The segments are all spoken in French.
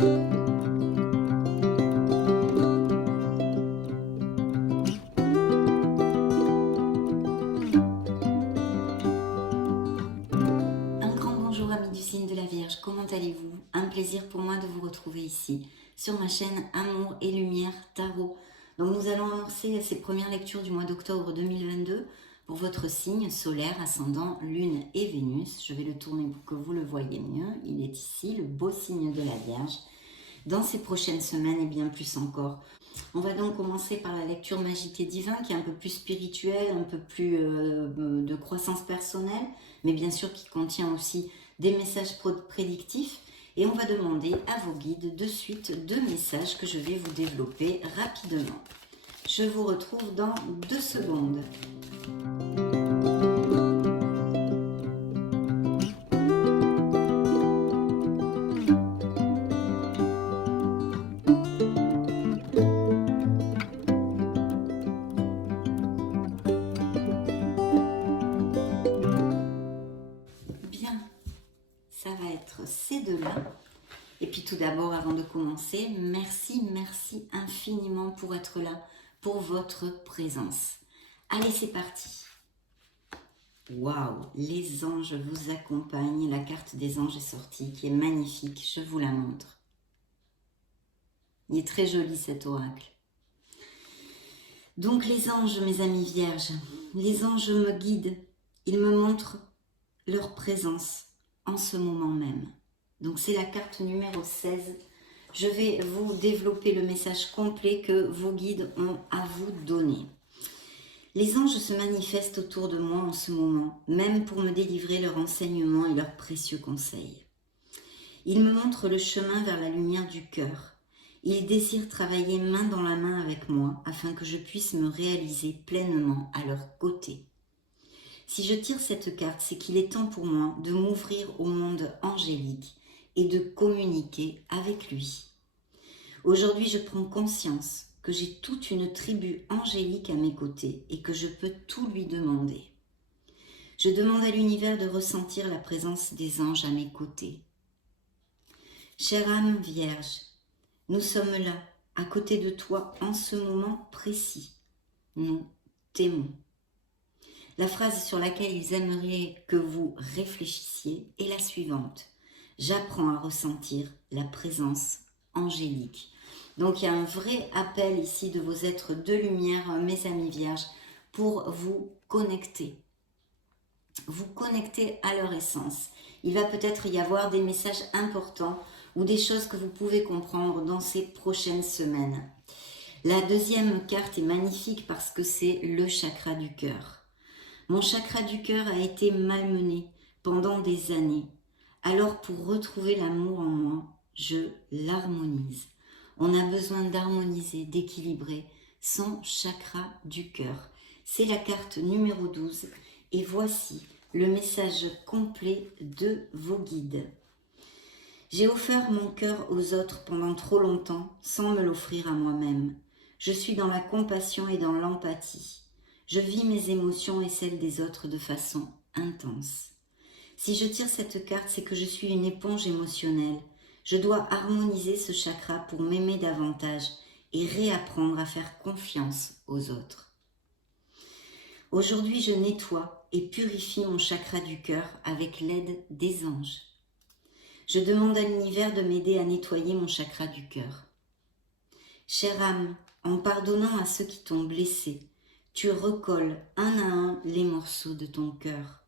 Un grand bonjour amis du signe de la Vierge, comment allez-vous? Un plaisir pour moi de vous retrouver ici, sur ma chaîne Amour et Lumière Tarot. Donc nous allons amorcer ces premières lectures du mois d'octobre 2022 pour votre signe solaire, ascendant, lune et Vénus. Je vais le tourner pour que vous le voyez mieux. Il est ici, le beau signe de la Vierge. Dans ces prochaines semaines et bien plus encore. On va donc commencer par la lecture magique et divin qui est un peu plus spirituelle, un peu plus de croissance personnelle, mais bien sûr qui contient aussi des messages prédictifs. Et on va demander à vos guides de suite 2 messages que je vais vous développer rapidement. Je vous retrouve dans 2 secondes. Bien, ça va être ces 2-là. Et puis tout d'abord, avant de commencer, merci infiniment pour être là, pour votre présence. Allez, c'est parti. Waouh, les anges vous accompagnent. La carte des anges est sortie, qui est magnifique. Je vous la montre. Il est très joli cet oracle. Donc les anges, mes amis vierges, les anges me guident. Ils me montrent leur présence en ce moment même. Donc c'est la carte numéro 16. Je vais vous développer le message complet que vos guides ont à vous donner. Les anges se manifestent autour de moi en ce moment, même pour me délivrer leurs enseignements et leurs précieux conseils. Ils me montrent le chemin vers la lumière du cœur. Ils désirent travailler main dans la main avec moi afin que je puisse me réaliser pleinement à leur côté. Si je tire cette carte, c'est qu'il est temps pour moi de m'ouvrir au monde angélique et de communiquer avec lui. Aujourd'hui, je prends conscience que j'ai toute une tribu angélique à mes côtés et que je peux tout lui demander. Je demande à l'univers de ressentir la présence des anges à mes côtés. Chère âme vierge, nous sommes là, à côté de toi, en ce moment précis. Nous t'aimons. La phrase sur laquelle ils aimeraient que vous réfléchissiez est la suivante. J'apprends à ressentir la présence angélique. Donc il y a un vrai appel ici de vos êtres de lumière, mes amis vierges, pour vous connecter. Vous connecter à leur essence. Il va peut-être y avoir des messages importants ou des choses que vous pouvez comprendre dans ces prochaines semaines. La deuxième carte est magnifique parce que c'est le chakra du cœur. Mon chakra du cœur a été malmené pendant des années. Alors pour retrouver l'amour en moi, je l'harmonise. On a besoin d'harmoniser, d'équilibrer son chakra du cœur. C'est la carte numéro 12 et voici le message complet de vos guides. J'ai offert mon cœur aux autres pendant trop longtemps sans me l'offrir à moi-même. Je suis dans la compassion et dans l'empathie. Je vis mes émotions et celles des autres de façon intense. Si je tire cette carte, c'est que je suis une éponge émotionnelle. Je dois harmoniser ce chakra pour m'aimer davantage et réapprendre à faire confiance aux autres. Aujourd'hui, je nettoie et purifie mon chakra du cœur avec l'aide des anges. Je demande à l'univers de m'aider à nettoyer mon chakra du cœur. Chère âme, en pardonnant à ceux qui t'ont blessé, tu recolles un à un les morceaux de ton cœur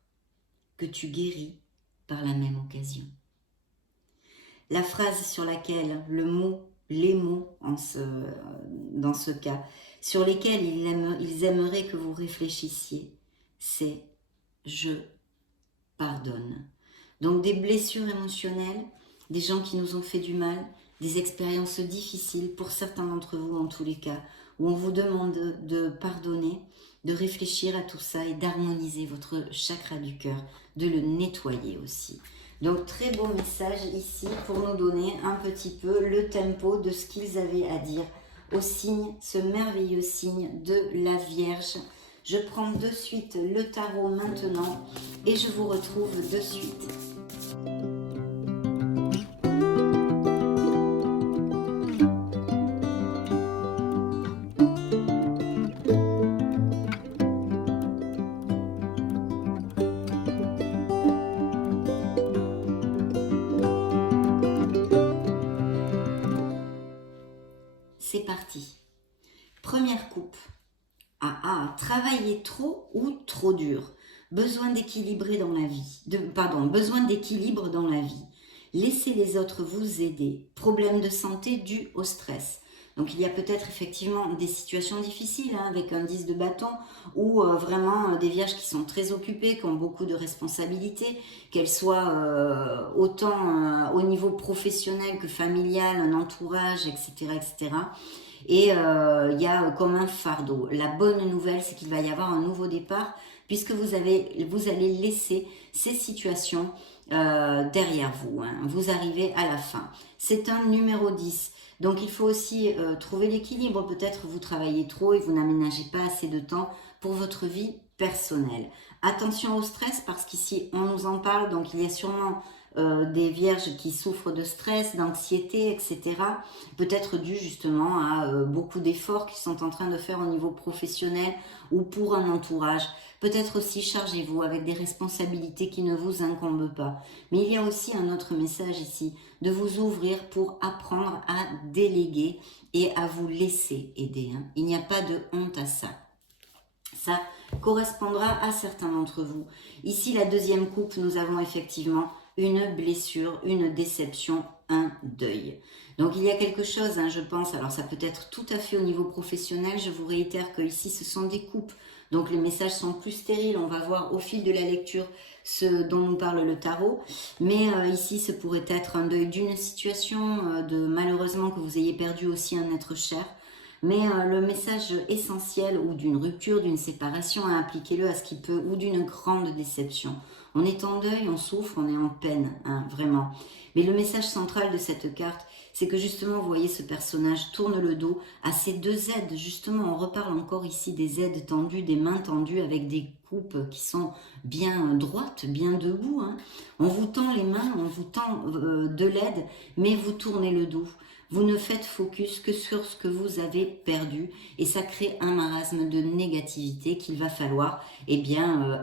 que tu guéris par la même occasion. La phrase sur laquelle les mots dans ce cas, sur lesquels ils aimeraient que vous réfléchissiez, c'est « je pardonne ». Donc des blessures émotionnelles, des gens qui nous ont fait du mal, des expériences difficiles, pour certains d'entre vous en tous les cas, où on vous demande de pardonner, de réfléchir à tout ça et d'harmoniser votre chakra du cœur, de le nettoyer aussi. Donc très beau message ici pour nous donner un petit peu le tempo de ce qu'ils avaient à dire au signe, ce merveilleux signe de la Vierge. Je prends de suite le tarot maintenant et je vous retrouve de suite. c'est parti. Première coupe. Travailler trop ou trop dur. Besoin d'équilibrer dans la vie. Besoin d'équilibre dans la vie. Laissez les autres vous aider. Problème de santé dû au stress. Donc il y a peut-être effectivement des situations difficiles avec un 10 de bâton ou vraiment des vierges qui sont très occupées, qui ont beaucoup de responsabilités, qu'elles soient autant au niveau professionnel que familial, un entourage, etc. etc. Et il y a comme un fardeau. La bonne nouvelle, c'est qu'il va y avoir un nouveau départ puisque vous allez laisser ces situations derrière vous. Vous arrivez à la fin. C'est un numéro 10. Donc il faut aussi trouver l'équilibre. Peut-être vous travaillez trop et vous n'aménagez pas assez de temps pour votre vie personnelle. Attention au stress parce qu'ici on nous en parle. Donc il y a sûrement des vierges qui souffrent de stress, d'anxiété, etc. Peut-être dû justement à beaucoup d'efforts qu'ils sont en train de faire au niveau professionnel ou pour un entourage. Peut-être aussi chargez-vous avec des responsabilités qui ne vous incombent pas. Mais il y a aussi un autre message ici, de vous ouvrir pour apprendre à déléguer et à vous laisser aider. Il n'y a pas de honte à ça. Ça correspondra à certains d'entre vous. Ici, la deuxième coupe, nous avons effectivement une blessure, une déception, un deuil. Donc il y a quelque chose, je pense, alors ça peut être tout à fait au niveau professionnel, je vous réitère que ici ce sont des coupes, donc les messages sont plus stériles, on va voir au fil de la lecture ce dont nous parle le tarot, mais ici ce pourrait être un deuil d'une situation, de malheureusement que vous ayez perdu aussi un être cher, mais le message essentiel ou d'une rupture, d'une séparation, appliquez-le à ce qui peut, ou d'une grande déception. On est en deuil, on souffre, on est en peine, vraiment. Mais le message central de cette carte, c'est que justement, vous voyez, ce personnage tourne le dos à ces deux aides. Justement, on reparle encore ici des aides tendues, des mains tendues avec des coupes qui sont bien droites, bien debout. On vous tend les mains, on vous tend de l'aide, mais vous tournez le dos. Vous ne faites focus que sur ce que vous avez perdu et ça crée un marasme de négativité qu'il va falloir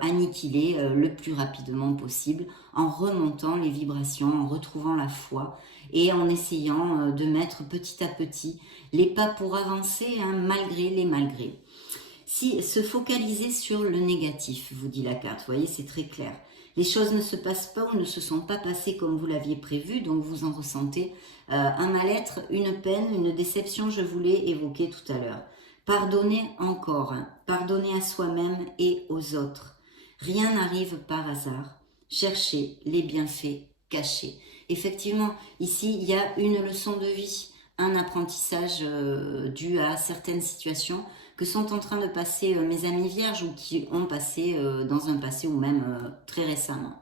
annihiler le plus rapidement possible en remontant les vibrations, en retrouvant la foi et en essayant de mettre petit à petit les pas pour avancer malgré les malgrés. Si se focaliser sur le négatif, vous dit la carte, vous voyez, c'est très clair. Les choses ne se passent pas ou ne se sont pas passées comme vous l'aviez prévu, donc vous en ressentez un mal-être, une peine, une déception, je vous l'ai évoqué tout à l'heure. Pardonnez encore, pardonnez à soi-même et aux autres. Rien n'arrive par hasard. Cherchez les bienfaits cachés. Effectivement, ici, il y a une leçon de vie, un apprentissage dû à certaines situations que sont en train de passer mes amis vierges ou qui ont passé dans un passé ou même très récemment.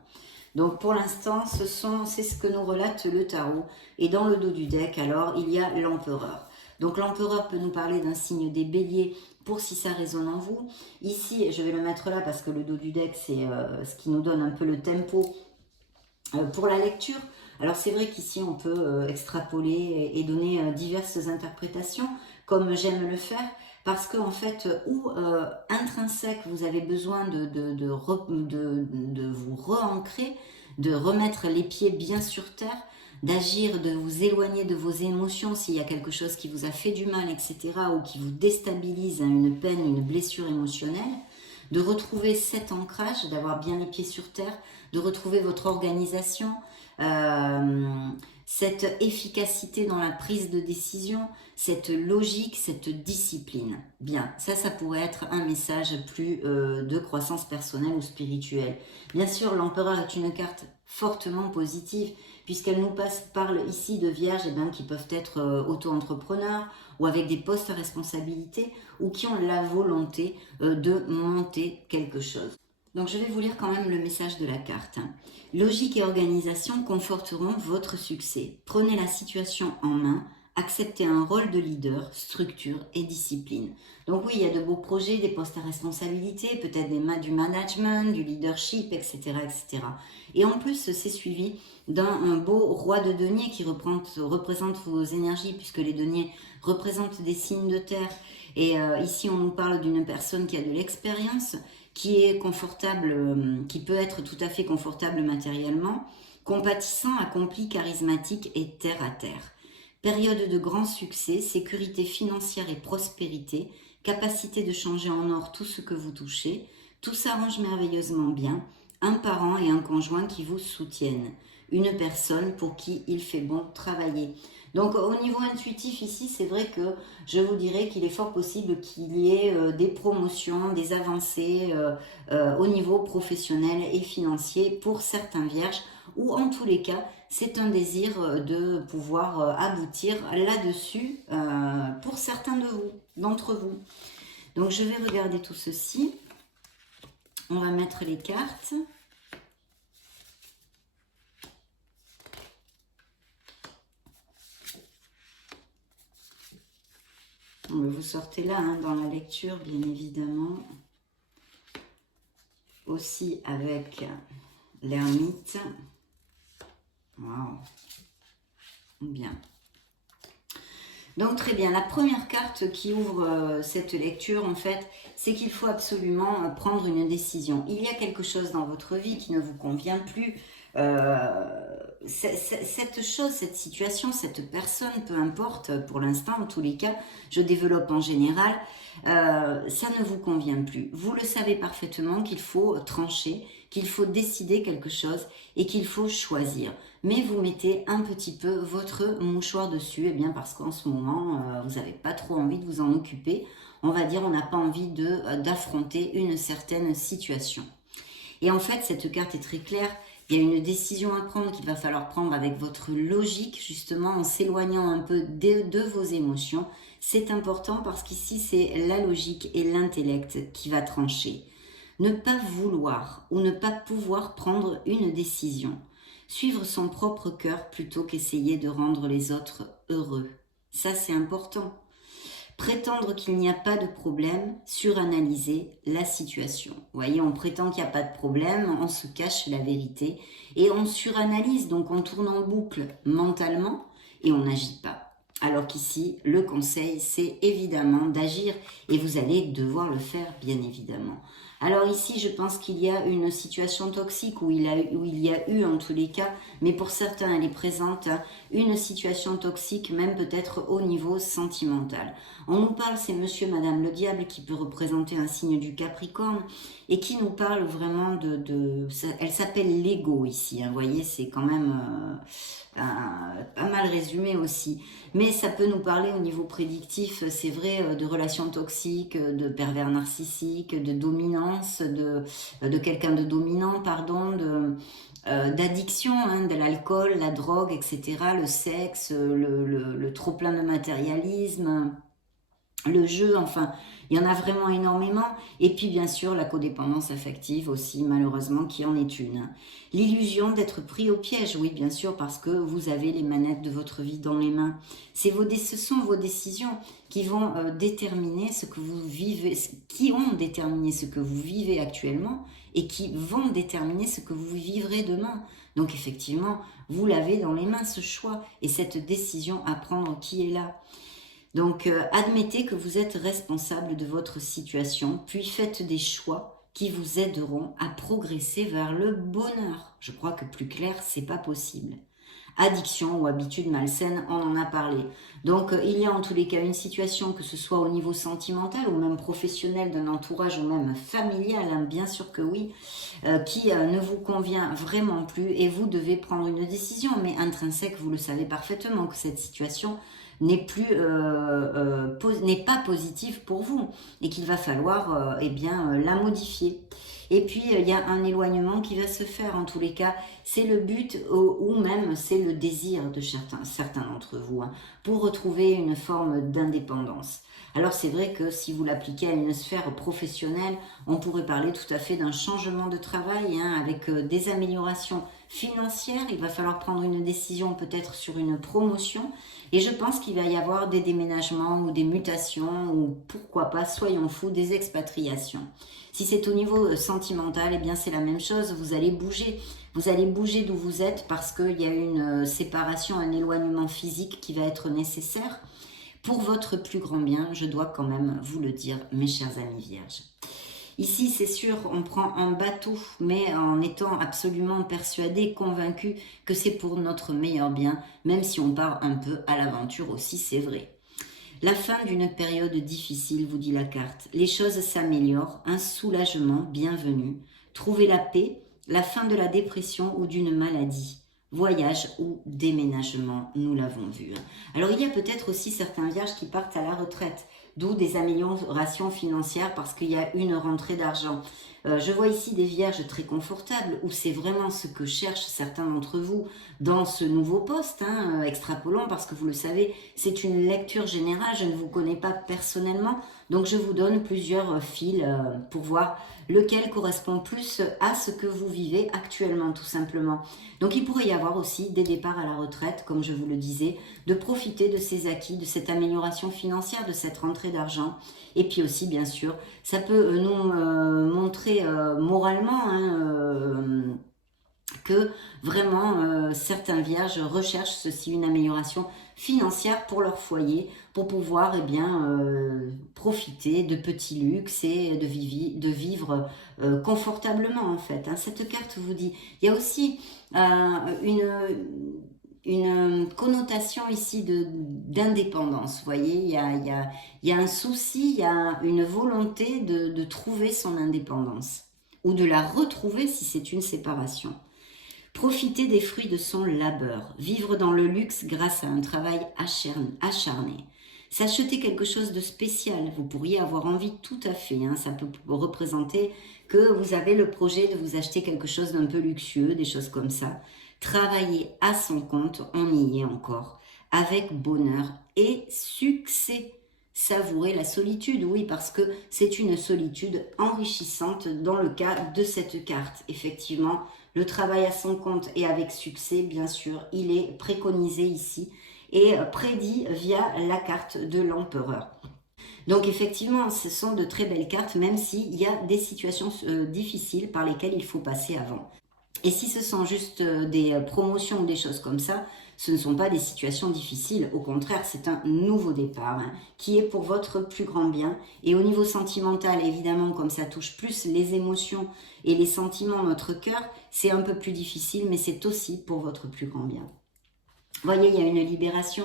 Donc pour l'instant, c'est ce que nous relate le tarot. Et dans le dos du deck, alors, il y a l'empereur. Donc l'empereur peut nous parler d'un signe des béliers pour si ça résonne en vous. Ici, je vais le mettre là parce que le dos du deck, c'est ce qui nous donne un peu le tempo pour la lecture. Alors c'est vrai qu'ici, on peut extrapoler et donner diverses interprétations, comme j'aime le faire. Parce qu'en fait, intrinsèque, vous avez besoin de vous re-ancrer, de remettre les pieds bien sur terre, d'agir, de vous éloigner de vos émotions s'il y a quelque chose qui vous a fait du mal, etc., ou qui vous déstabilise, une peine, une blessure émotionnelle, de retrouver cet ancrage, d'avoir bien les pieds sur terre, de retrouver votre organisation, cette efficacité dans la prise de décision, cette logique, cette discipline. Bien, ça pourrait être un message plus de croissance personnelle ou spirituelle. Bien sûr, l'empereur est une carte fortement positive puisqu'elle nous parle ici de vierges qui peuvent être auto-entrepreneurs ou avec des postes à responsabilité ou qui ont la volonté de monter quelque chose. Donc je vais vous lire quand même le message de la carte. Logique et organisation conforteront votre succès. Prenez la situation en main, acceptez un rôle de leader, structure et discipline. Donc oui, il y a de beaux projets, des postes à responsabilité, peut-être du management, du leadership, etc., etc. Et en plus, c'est suivi d'un beau roi de denier qui représente vos énergies, puisque les deniers représentent des signes de terre. Et ici, on nous parle d'une personne qui a de l'expérience, qui est confortable, qui peut être tout à fait confortable matériellement, compatissant, accompli, charismatique et terre à terre. Période de grand succès, sécurité financière et prospérité, capacité de changer en or tout ce que vous touchez. Tout s'arrange merveilleusement bien. Un parent et un conjoint qui vous soutiennent. Une personne pour qui il fait bon travailler. Donc au niveau intuitif ici, c'est vrai que je vous dirais qu'il est fort possible qu'il y ait des promotions, des avancées au niveau professionnel et financier pour certains vierges, ou en tous les cas, c'est un désir de pouvoir aboutir là-dessus pour certains d'entre vous. Donc je vais regarder tout ceci. On va mettre les cartes. Vous sortez là dans la lecture, bien évidemment. Aussi avec l'ermite. Waouh. Bien. Donc très bien, la première carte qui ouvre cette lecture, en fait, c'est qu'il faut absolument prendre une décision. Il y a quelque chose dans votre vie qui ne vous convient plus. Cette chose, cette situation, cette personne, peu importe, pour l'instant, en tous les cas, je développe en général, ça ne vous convient plus. Vous le savez parfaitement qu'il faut trancher, qu'il faut décider quelque chose et qu'il faut choisir. Mais vous mettez un petit peu votre mouchoir dessus, eh bien parce qu'en ce moment, vous n'avez pas trop envie de vous en occuper. On va dire, on n'a pas envie d'affronter une certaine situation. Et en fait, cette carte est très claire. Il y a une décision à prendre qu'il va falloir prendre avec votre logique, justement, en s'éloignant un peu de vos émotions. C'est important parce qu'ici, c'est la logique et l'intellect qui va trancher. Ne pas vouloir ou ne pas pouvoir prendre une décision. Suivre son propre cœur plutôt qu'essayer de rendre les autres heureux. Ça, c'est important. Prétendre qu'il n'y a pas de problème, suranalyser la situation. Vous voyez, on prétend qu'il n'y a pas de problème, on se cache la vérité et on suranalyse, donc on tourne en boucle mentalement et on n'agit pas. Alors qu'ici, le conseil, c'est évidemment d'agir et vous allez devoir le faire, bien évidemment. Alors ici, je pense qu'il y a une situation toxique où il y a eu, en tous les cas, mais pour certains, elle est présente, une situation toxique, même peut-être au niveau sentimental. On nous parle, c'est monsieur, madame le diable, qui peut représenter un signe du Capricorne, et qui nous parle vraiment elle s'appelle l'ego ici, vous voyez, c'est quand même pas mal résumé aussi. Mais ça peut nous parler au niveau prédictif, c'est vrai, de relations toxiques, de pervers narcissiques, de dominance, de quelqu'un de dominant, pardon, d'addiction, de l'alcool, la drogue, etc., le sexe, le trop-plein de matérialisme, le jeu, enfin, il y en a vraiment énormément. Et puis, bien sûr, la codépendance affective aussi, malheureusement, qui en est une. L'illusion d'être pris au piège, oui, bien sûr, parce que vous avez les manettes de votre vie dans les mains. Ce sont vos décisions qui vont déterminer ce que vous vivez, qui ont déterminé ce que vous vivez actuellement et qui vont déterminer ce que vous vivrez demain. Donc, effectivement, vous l'avez dans les mains, ce choix et cette décision à prendre qui est là. Donc, admettez que vous êtes responsable de votre situation, puis faites des choix qui vous aideront à progresser vers le bonheur. Je crois que plus clair, c'est pas possible. Addiction ou habitude malsaine, on en a parlé. Donc, il y a en tous les cas une situation, que ce soit au niveau sentimental ou même professionnel, d'un entourage ou même familial, bien sûr que oui, qui ne vous convient vraiment plus et vous devez prendre une décision. Mais intrinsèque, vous le savez parfaitement que cette situation n'est pas positive pour vous et qu'il va falloir la modifier. Et puis, il y a un éloignement qui va se faire, en tous les cas. C'est le but ou même c'est le désir de certains d'entre vous pour retrouver une forme d'indépendance. Alors, c'est vrai que si vous l'appliquez à une sphère professionnelle, on pourrait parler tout à fait d'un changement de travail avec des améliorations financières. Il va falloir prendre une décision peut-être sur une promotion. Et je pense qu'il va y avoir des déménagements ou des mutations ou pourquoi pas, soyons fous, des expatriations. Si c'est au niveau sentimental, eh bien c'est la même chose, vous allez bouger. Vous allez bouger d'où vous êtes parce qu'il y a une séparation, un éloignement physique qui va être nécessaire. Pour votre plus grand bien, je dois quand même vous le dire, mes chers amis vierges. Ici, c'est sûr, on prend un bateau, mais en étant absolument persuadé, convaincu que c'est pour notre meilleur bien, même si on part un peu à l'aventure aussi, c'est vrai. La fin d'une période difficile, vous dit la carte. Les choses s'améliorent, un soulagement bienvenu. Trouver la paix, la fin de la dépression ou d'une maladie. Voyage ou déménagement, nous l'avons vu. Alors il y a peut-être aussi certains vierges qui partent à la retraite, d'où des améliorations financières parce qu'il y a une rentrée d'argent. Je vois ici des vierges très confortables où c'est vraiment ce que cherchent certains d'entre vous dans ce nouveau poste, extrapolons parce que vous le savez, c'est une lecture générale, je ne vous connais pas personnellement, donc je vous donne plusieurs fils pour voir lequel correspond plus à ce que vous vivez actuellement tout simplement. Donc il pourrait y avoir aussi des départs à la retraite, comme je vous le disais, de profiter de ces acquis, de cette amélioration financière, de cette rentrée d'argent. Et puis aussi, bien sûr, ça peut nous montrer moralement que vraiment certains vierges recherchent ceci, une amélioration financière pour leur foyer, pour pouvoir profiter de petits luxes et de vivre confortablement en fait. Cette carte vous dit, il y a aussi une connotation ici d'indépendance, vous voyez, il y a un souci, il y a une volonté de trouver son indépendance ou de la retrouver si c'est une séparation. Profiter des fruits de son labeur, vivre dans le luxe grâce à un travail acharné. S'acheter quelque chose de spécial, vous pourriez avoir envie tout à fait, ça peut représenter que vous avez le projet de vous acheter quelque chose d'un peu luxueux, des choses comme ça. Travailler à son compte, on y est encore, avec bonheur et succès. Savourer la solitude, oui, parce que c'est une solitude enrichissante dans le cas de cette carte. Effectivement, le travail à son compte et avec succès, bien sûr, il est préconisé ici et prédit via la carte de l'empereur. Donc effectivement, ce sont de très belles cartes, même s'il y a des situations difficiles par lesquelles il faut passer avant. Et si ce sont juste des promotions ou des choses comme ça, ce ne sont pas des situations difficiles. Au contraire, c'est un nouveau départ qui est pour votre plus grand bien. Et au niveau sentimental, évidemment, comme ça touche plus les émotions et les sentiments, notre cœur, c'est un peu plus difficile, mais c'est aussi pour votre plus grand bien. Vous voyez, il y a une libération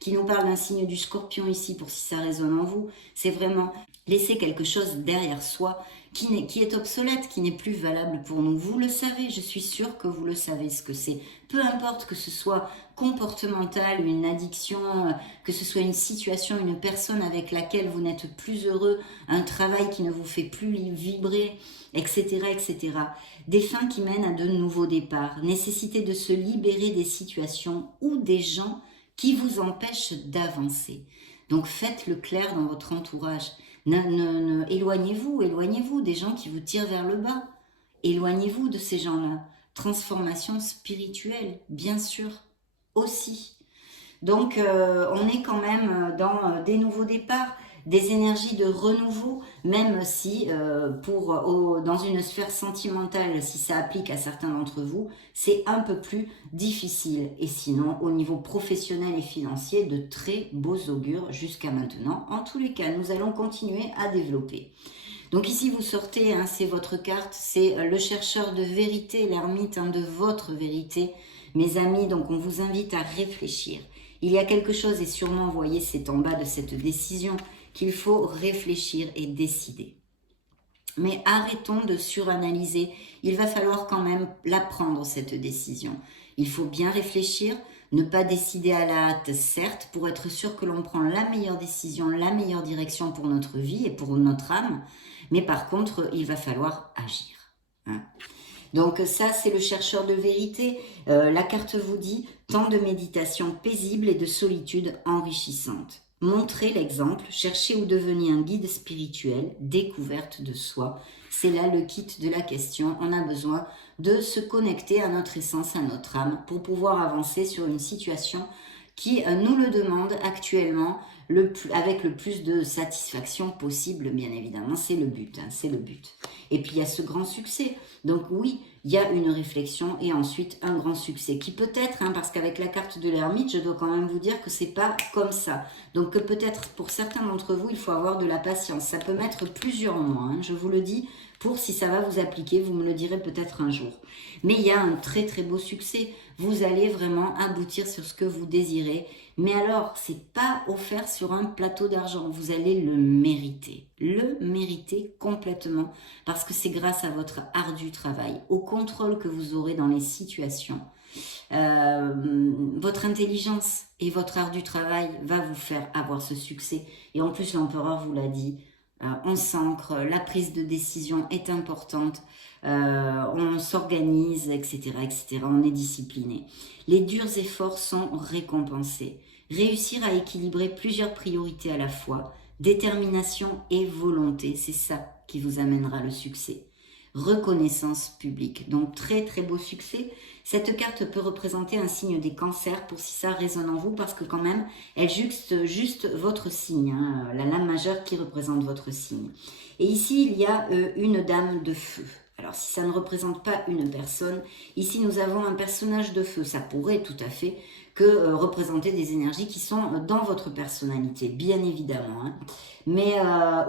qui nous parle d'un signe du Scorpion ici, pour si ça résonne en vous. C'est vraiment laisser quelque chose derrière soi qui est obsolète, qui n'est plus valable pour nous. Vous le savez, je suis sûre que vous le savez ce que c'est. Peu importe que ce soit comportemental, une addiction, que ce soit une situation, une personne avec laquelle vous n'êtes plus heureux, un travail qui ne vous fait plus vibrer, etc., etc. Des fins qui mènent à de nouveaux départs, nécessité de se libérer des situations ou des gens qui vous empêchent d'avancer. Donc faites le clair dans votre entourage. Éloignez-vous des gens qui vous tirent vers le bas. Éloignez-vous de ces gens-là. Transformation spirituelle, bien sûr, aussi. Donc on est quand même dans des nouveaux départs, des énergies de renouveau, même si dans une sphère sentimentale, si ça applique à certains d'entre vous, c'est un peu plus difficile. Et sinon, au niveau professionnel et financier, de très beaux augures jusqu'à maintenant. En tous les cas, nous allons continuer à développer. Donc ici, vous sortez, c'est votre carte, c'est le chercheur de vérité, l'ermite de votre vérité. Mes amis, donc on vous invite à réfléchir. Il y a quelque chose, et sûrement, vous voyez, c'est en bas de cette décision, qu'il faut réfléchir et décider. Mais arrêtons de suranalyser. Il va falloir quand même la prendre, cette décision. Il faut bien réfléchir, ne pas décider à la hâte, certes, pour être sûr que l'on prend la meilleure décision, la meilleure direction pour notre vie et pour notre âme. Mais par contre, il va falloir agir. Donc ça, c'est le chercheur de vérité. La carte vous dit temps de méditation paisible et de solitude enrichissante. Montrez l'exemple, cherchez ou devenez un guide spirituel, découverte de soi. C'est là le kit de la question. On a besoin de se connecter à notre essence, à notre âme, pour pouvoir avancer sur une situation qui nous le demande actuellement. avec le plus de satisfaction possible, bien évidemment. C'est le but, hein, c'est le but. Et puis il y a ce grand succès. Donc oui, il y a une réflexion et ensuite un grand succès qui peut-être, hein, parce qu'avec la carte de l'ermite, je dois quand même vous dire que c'est pas comme ça. Donc que peut-être pour certains d'entre vous, il faut avoir de la patience. Ça peut mettre plusieurs mois, hein, je vous le dis. Pour si ça va vous appliquer, vous me le direz peut-être un jour. Mais il y a un très très beau succès. Vous allez vraiment aboutir sur ce que vous désirez. Mais alors, c'est pas offert sur un plateau d'argent. Vous allez le mériter. Le mériter complètement. Parce que c'est grâce à votre ardu travail, au contrôle que vous aurez dans les situations. Votre intelligence et votre ardu travail va vous faire avoir ce succès. Et en plus, l'empereur vous l'a dit. On s'ancre, la prise de décision est importante, on s'organise, etc., etc. On est discipliné. Les durs efforts sont récompensés. Réussir à équilibrer plusieurs priorités à la fois, détermination et volonté, c'est ça qui vous amènera le succès. Reconnaissance publique. Donc très très beau succès. Cette carte peut représenter un signe des cancers pour si ça résonne en vous parce que quand même elle juxte juste votre signe, hein, la lame majeure qui représente votre signe. Et ici il y a une dame de feu. Alors si ça ne représente pas une personne, ici nous avons un personnage de feu. Ça pourrait tout à fait que représenter des énergies qui sont dans votre personnalité, bien évidemment. Hein. Mais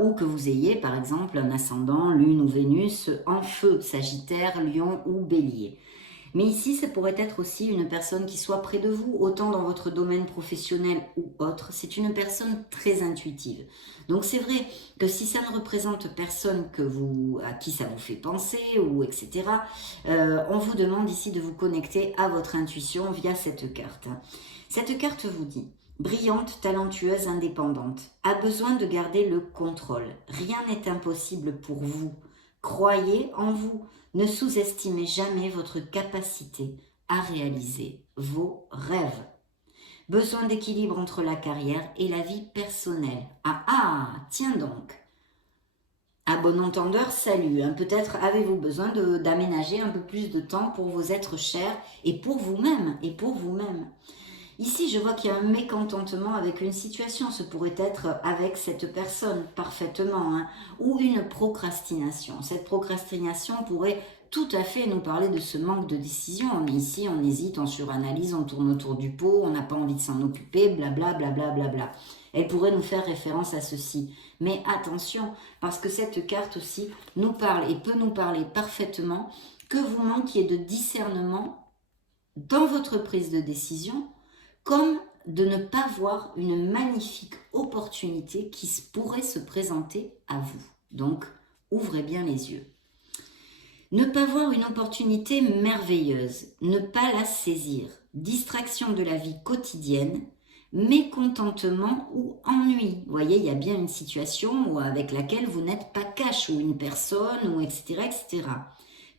ou que vous ayez par exemple un ascendant, lune ou Vénus en feu, Sagittaire, Lion ou Bélier. Mais ici, ça pourrait être aussi une personne qui soit près de vous, autant dans votre domaine professionnel ou autre. C'est une personne très intuitive. Donc c'est vrai que si ça ne représente personne à qui ça vous fait penser, ou etc., on vous demande ici de vous connecter à votre intuition via cette carte. Cette carte vous dit: brillante, talentueuse, indépendante, a besoin de garder le contrôle. Rien n'est impossible pour vous. Croyez en vous. Ne sous-estimez jamais votre capacité à réaliser vos rêves. Besoin d'équilibre entre la carrière et la vie personnelle. Tiens donc. À bon entendeur, salut. Hein. Peut-être avez-vous besoin d'aménager un peu plus de temps pour vos êtres chers et pour vous-même. Ici, je vois qu'il y a un mécontentement avec une situation. Ce pourrait être avec cette personne, parfaitement. Hein, ou une procrastination. Cette procrastination pourrait tout à fait nous parler de ce manque de décision. On est ici, on hésite, on suranalyse, on tourne autour du pot, on n'a pas envie de s'en occuper, blablabla. Elle pourrait nous faire référence à ceci. Mais attention, parce que cette carte aussi nous parle et peut nous parler parfaitement que vous manquiez de discernement dans votre prise de décision, comme de ne pas voir une magnifique opportunité qui pourrait se présenter à vous. Donc, ouvrez bien les yeux. Ne pas voir une opportunité merveilleuse, ne pas la saisir, distraction de la vie quotidienne, mécontentement ou ennui. Vous voyez, il y a bien une situation avec laquelle vous n'êtes pas cash, ou une personne, ou etc., etc.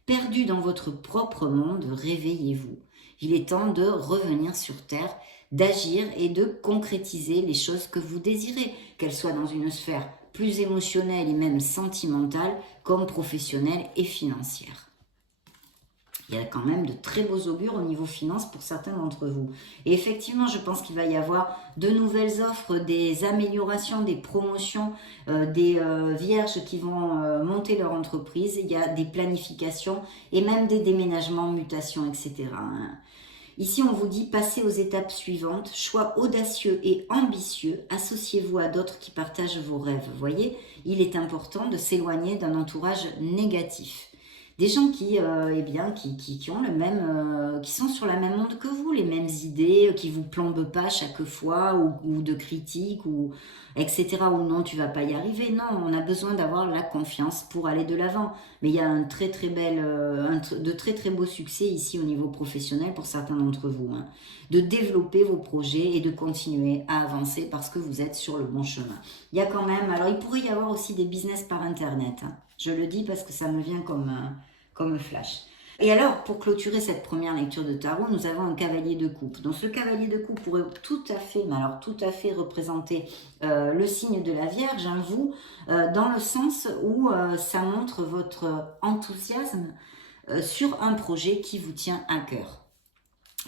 Perdu dans votre propre monde, réveillez-vous. Il est temps de revenir sur Terre, d'agir et de concrétiser les choses que vous désirez, qu'elles soient dans une sphère plus émotionnelle et même sentimentale, comme professionnelle et financière. Il y a quand même de très beaux augures au niveau finance pour certains d'entre vous. Et effectivement, je pense qu'il va y avoir de nouvelles offres, des améliorations, des promotions, des vierges qui vont monter leur entreprise. Il y a des planifications et même des déménagements, mutations, etc. Ici, on vous dit, passez aux étapes suivantes, choix audacieux et ambitieux, associez-vous à d'autres qui partagent vos rêves. Vous voyez, il est important de s'éloigner d'un entourage négatif. Des gens qui ont le même, qui sont sur la même onde que vous, les mêmes idées, qui vous plombent pas chaque fois, ou de critiques, ou etc. Ou non, tu vas pas y arriver. Non, on a besoin d'avoir la confiance pour aller de l'avant. Mais il y a de très très beaux succès ici au niveau professionnel pour certains d'entre vous. Hein. De développer vos projets et de continuer à avancer parce que vous êtes sur le bon chemin. Il y a quand même, alors il pourrait y avoir aussi des business par internet. Hein. Je le dis parce que ça me vient comme flash. Et alors, pour clôturer cette première lecture de tarot, nous avons un cavalier de coupe. Donc ce cavalier de coupe pourrait tout à fait représenter le signe de la Vierge, hein, vous, dans le sens où ça montre votre enthousiasme sur un projet qui vous tient à cœur.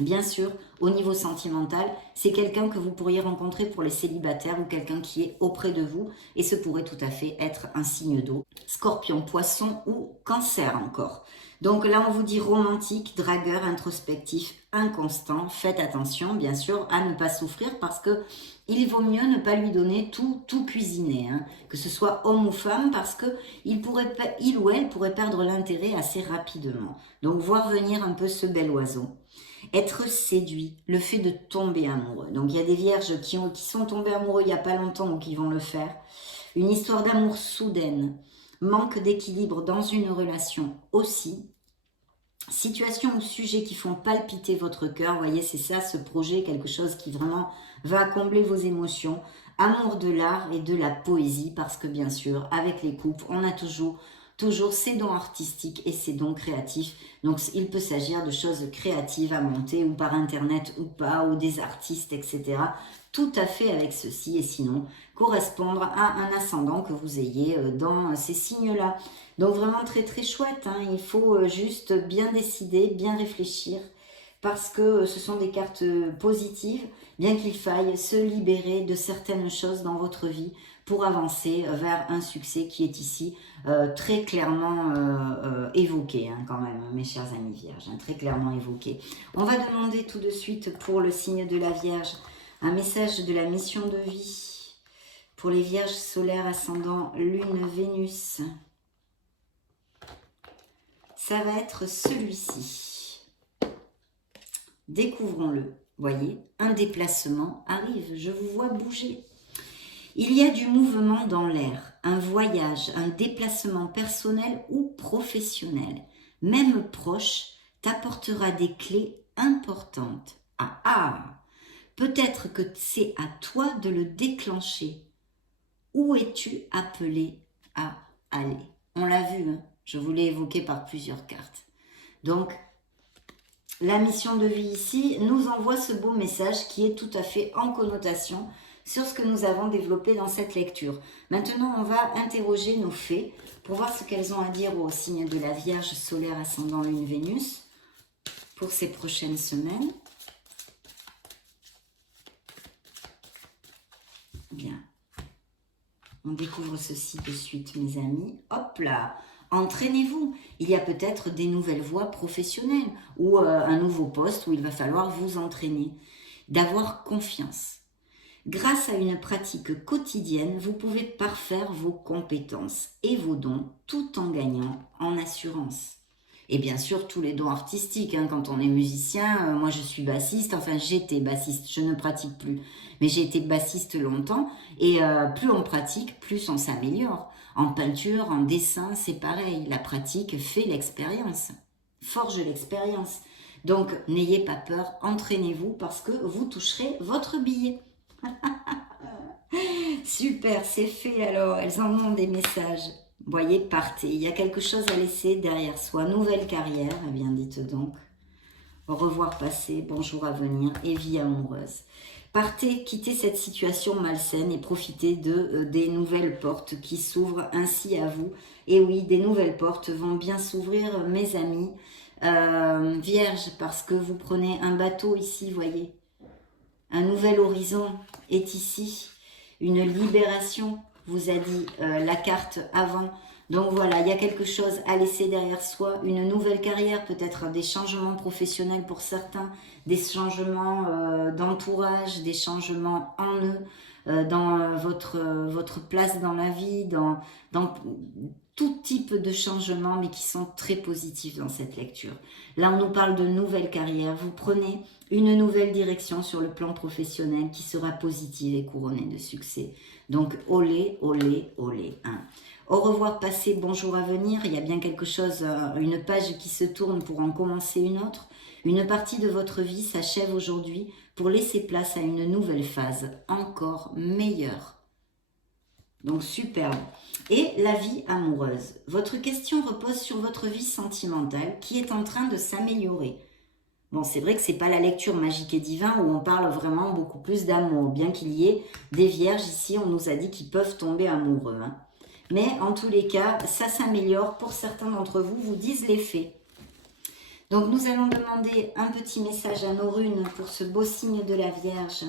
Bien sûr, au niveau sentimental, c'est quelqu'un que vous pourriez rencontrer pour les célibataires ou quelqu'un qui est auprès de vous et ce pourrait tout à fait être un signe d'eau. Scorpion, poisson ou cancer encore. Donc là, on vous dit romantique, dragueur, introspectif, inconstant. Faites attention, bien sûr, à ne pas souffrir parce que il vaut mieux ne pas lui donner tout cuisiner, hein, que ce soit homme ou femme, parce que il ou elle pourrait perdre l'intérêt assez rapidement. Donc voir venir un peu ce bel oiseau. Être séduit, le fait de tomber amoureux. Donc il y a des vierges qui sont tombées amoureux il n'y a pas longtemps ou qui vont le faire. Une histoire d'amour soudaine, manque d'équilibre dans une relation aussi. Situation ou sujet qui font palpiter votre cœur, vous voyez, c'est ça, ce projet, quelque chose qui vraiment va combler vos émotions. Amour de l'art et de la poésie, parce que bien sûr, avec les couples, on a toujours ces dons artistiques et ces dons créatifs. Donc, il peut s'agir de choses créatives à monter, ou par Internet ou pas, ou des artistes, etc. Tout à fait avec ceci, et sinon, correspondre à un ascendant que vous ayez dans ces signes-là. Donc, vraiment très très chouette, hein. Il faut juste bien décider, bien réfléchir, parce que ce sont des cartes positives, bien qu'il faille se libérer de certaines choses dans votre vie pour avancer vers un succès qui est ici très clairement évoqué, hein, quand même, mes chers amis vierges, hein, très clairement évoqué. On va demander tout de suite pour le signe de la Vierge un message de la mission de vie pour les Vierges solaires, ascendant Lune, Vénus. Ça va être celui-ci. Découvrons-le. Voyez, un déplacement arrive, je vous vois bouger. Il y a du mouvement dans l'air, un voyage, un déplacement personnel ou professionnel, même proche, t'apportera des clés importantes. Ah ah! Peut-être que c'est à toi de le déclencher. Où es-tu appelé à aller? On l'a vu, hein, je vous l'ai évoqué par plusieurs cartes. Donc, la mission de vie ici nous envoie ce beau message qui est tout à fait en connotation sur ce que nous avons développé dans cette lecture. Maintenant, on va interroger nos fées pour voir ce qu'elles ont à dire au signe de la Vierge solaire ascendant Lune Vénus pour ces prochaines semaines. Bien. On découvre ceci de suite, mes amis. Hop là! Entraînez-vous. Il y a peut-être des nouvelles voies professionnelles ou un nouveau poste où il va falloir vous entraîner. D'avoir confiance. Grâce à une pratique quotidienne, vous pouvez parfaire vos compétences et vos dons tout en gagnant en assurance. Et bien sûr, tous les dons artistiques, hein, quand on est musicien, moi je suis bassiste, enfin j'étais bassiste, je ne pratique plus, mais j'ai été bassiste longtemps, et plus on pratique, plus on s'améliore. En peinture, en dessin, c'est pareil, la pratique fait l'expérience, forge l'expérience. Donc n'ayez pas peur, entraînez-vous parce que vous toucherez votre billet. Super, c'est fait alors, elles en ont des messages. Voyez, partez, il y a quelque chose à laisser derrière soi. Nouvelle carrière, eh bien dites donc. Au revoir passé, bonjour à venir et vie amoureuse. Partez, quittez cette situation malsaine et profitez des nouvelles portes qui s'ouvrent ainsi à vous. Et oui, des nouvelles portes vont bien s'ouvrir, mes amis. Vierge, parce que vous prenez un bateau ici, voyez. Un nouvel horizon est ici. Une libération, vous a dit la carte avant. Donc voilà, il y a quelque chose à laisser derrière soi, une nouvelle carrière, peut-être des changements professionnels pour certains, des changements d'entourage, des changements en eux, dans votre place dans la vie, dans tout type de changements, mais qui sont très positifs dans cette lecture. Là, on nous parle de nouvelle carrière. Vous prenez une nouvelle direction sur le plan professionnel qui sera positive et couronnée de succès. Donc, olé, olé, olé. Hein. Au revoir passé, bonjour à venir. Il y a bien quelque chose, une page qui se tourne pour en commencer une autre. Une partie de votre vie s'achève aujourd'hui pour laisser place à une nouvelle phase, encore meilleure. Donc, superbe. Et la vie amoureuse. Votre question repose sur votre vie sentimentale qui est en train de s'améliorer. Bon, c'est vrai que c'est pas la lecture magique et divin où on parle vraiment beaucoup plus d'amour, bien qu'il y ait des vierges ici, on nous a dit qu'ils peuvent tomber amoureux. Hein. Mais en tous les cas, ça s'améliore. Pour certains d'entre vous, vous disent les faits. Donc nous allons demander un petit message à nos runes pour ce beau signe de la Vierge.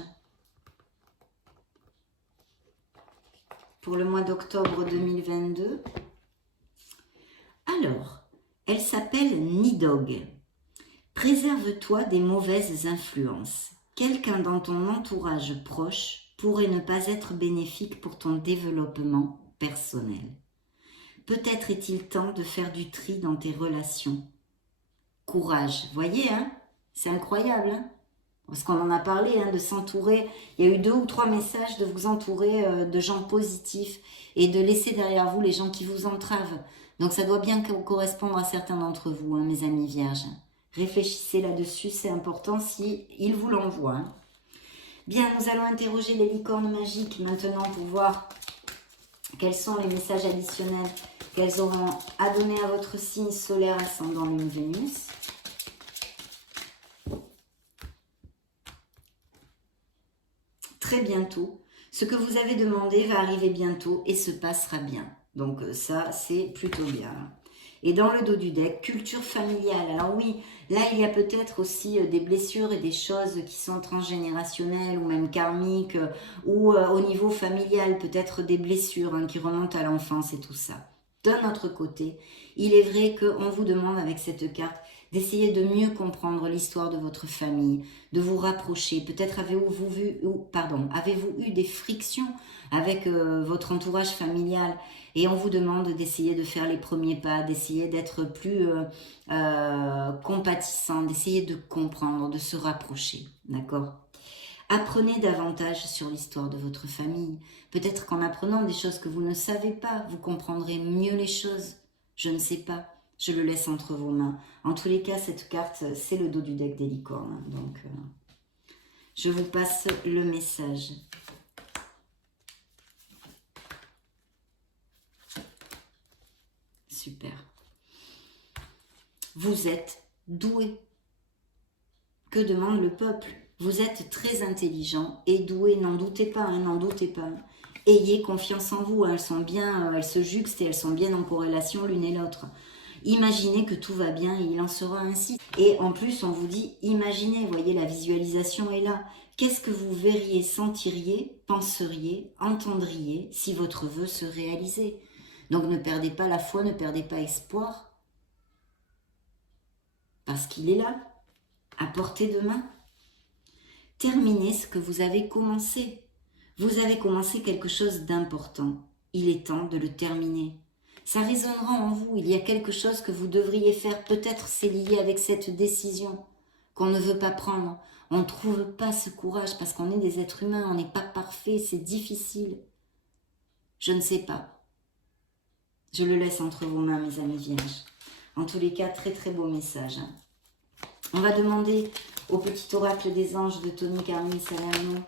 Pour le mois d'octobre 2022. Alors, elle s'appelle Nidog. Préserve-toi des mauvaises influences. Quelqu'un dans ton entourage proche pourrait ne pas être bénéfique pour ton développement personnel. Peut-être est-il temps de faire du tri dans tes relations. Courage, voyez, hein, c'est incroyable, hein, parce qu'on en a parlé, hein, de s'entourer. Il y a eu 2 ou 3 messages de vous entourer de gens positifs et de laisser derrière vous les gens qui vous entravent. Donc ça doit bien correspondre à certains d'entre vous, hein, mes amis vierges. Réfléchissez là-dessus, c'est important si il vous l'envoie. Hein. Bien, nous allons interroger les licornes magiques maintenant pour voir quels sont les messages additionnels qu'elles auront à donner à votre signe solaire ascendant Lune Vénus. Très bientôt. Ce que vous avez demandé va arriver bientôt et se passera bien. Donc ça, c'est plutôt bien. Et dans le dos du deck, culture familiale. Alors oui, là, il y a peut-être aussi des blessures et des choses qui sont transgénérationnelles ou même karmiques ou au niveau familial, peut-être des blessures qui remontent à l'enfance et tout ça. D'un autre côté, il est vrai qu'on vous demande avec cette carte d'essayer de mieux comprendre l'histoire de votre famille, de vous rapprocher. Peut-être avez-vous eu des frictions avec votre entourage familial et on vous demande d'essayer de faire les premiers pas, d'essayer d'être plus compatissant, d'essayer de comprendre, de se rapprocher, d'accord ? Apprenez davantage sur l'histoire de votre famille. Peut-être qu'en apprenant des choses que vous ne savez pas, vous comprendrez mieux les choses. Je ne sais pas. Je le laisse entre vos mains. En tous les cas, cette carte, c'est le dos du deck des licornes. Donc, je vous passe le message. Super. Vous êtes doué. Que demande le peuple ? Vous êtes très intelligent et doué, n'en doutez pas, n'en doutez pas. Ayez confiance en vous, elles sont bien, elles se juxtent et elles sont bien en corrélation l'une et l'autre. Imaginez que tout va bien et il en sera ainsi. Et en plus, on vous dit, imaginez, voyez, la visualisation est là. Qu'est-ce que vous verriez, sentiriez, penseriez, entendriez si votre vœu se réalisait ? Donc ne perdez pas la foi, ne perdez pas espoir, parce qu'il est là, à portée de main. Terminez ce que vous avez commencé. Vous avez commencé quelque chose d'important. Il est temps de le terminer. Ça résonnera en vous. Il y a quelque chose que vous devriez faire. Peut-être c'est lié avec cette décision qu'on ne veut pas prendre. On ne trouve pas ce courage parce qu'on est des êtres humains. On n'est pas parfait. C'est difficile. Je ne sais pas. Je le laisse entre vos mains, mes amis vierges. En tous les cas, très très beau message. On va demander au petit oracle des anges de Tony Carmine Salerno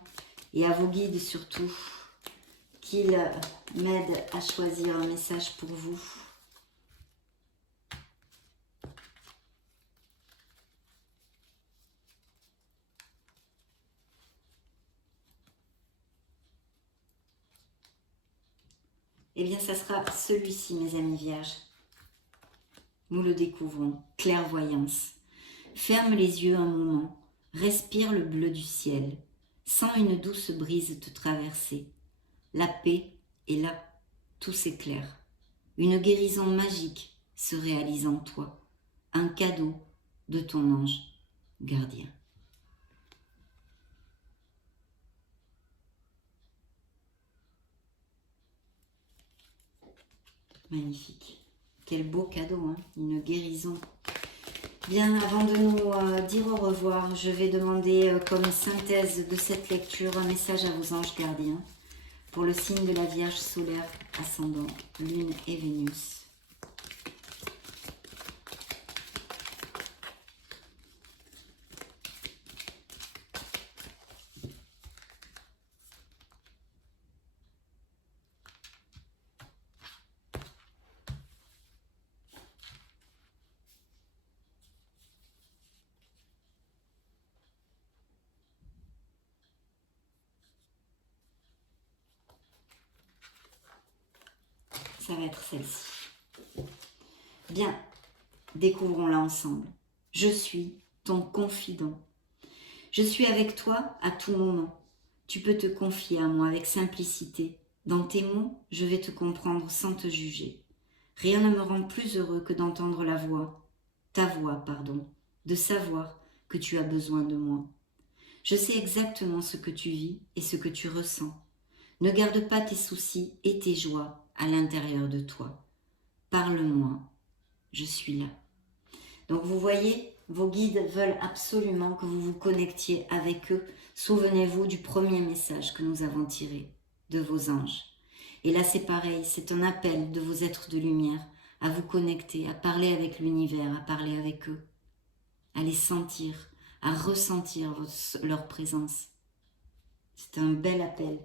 et à vos guides surtout qu'ils m'aident à choisir un message pour vous. Eh bien, ça sera celui-ci, mes amis vierges. Nous le découvrons. Clairvoyance. Ferme les yeux un moment. Respire le bleu du ciel. Sens une douce brise te traverser. La paix est là. Tout s'éclaire. Une guérison magique se réalise en toi. Un cadeau de ton ange gardien. Magnifique. Quel beau cadeau, hein, une guérison. Bien, avant de nous dire au revoir, je vais demander comme synthèse de cette lecture un message à vos anges gardiens pour le signe de la Vierge solaire, ascendant, Lune et Vénus. Ça va être celle-ci. Bien, découvrons-la ensemble. Je suis ton confident. Je suis avec toi à tout moment. Tu peux te confier à moi avec simplicité. Dans tes mots, je vais te comprendre sans te juger. Rien ne me rend plus heureux que d'entendre ta voix, de savoir que tu as besoin de moi. Je sais exactement ce que tu vis et ce que tu ressens. Ne garde pas tes soucis et tes joies à l'intérieur de toi. Parle-moi, je suis là. Donc vous voyez, vos guides veulent absolument que vous vous connectiez avec eux. Souvenez-vous du premier message que nous avons tiré de vos anges. Et là c'est pareil, c'est un appel de vos êtres de lumière à vous connecter, à parler avec l'univers, à parler avec eux, à les sentir, à ressentir leur présence. C'est un bel appel.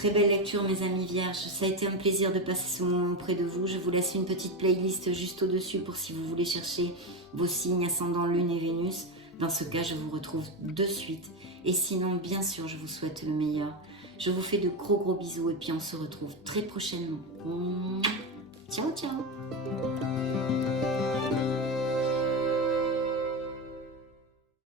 Très belle lecture mes amis vierges, ça a été un plaisir de passer ce moment auprès de vous. Je vous laisse une petite playlist juste au-dessus pour si vous voulez chercher vos signes ascendant Lune et Vénus. Dans ce cas, je vous retrouve de suite. Et sinon, bien sûr, je vous souhaite le meilleur. Je vous fais de gros bisous et puis on se retrouve très prochainement. Ciao, ciao!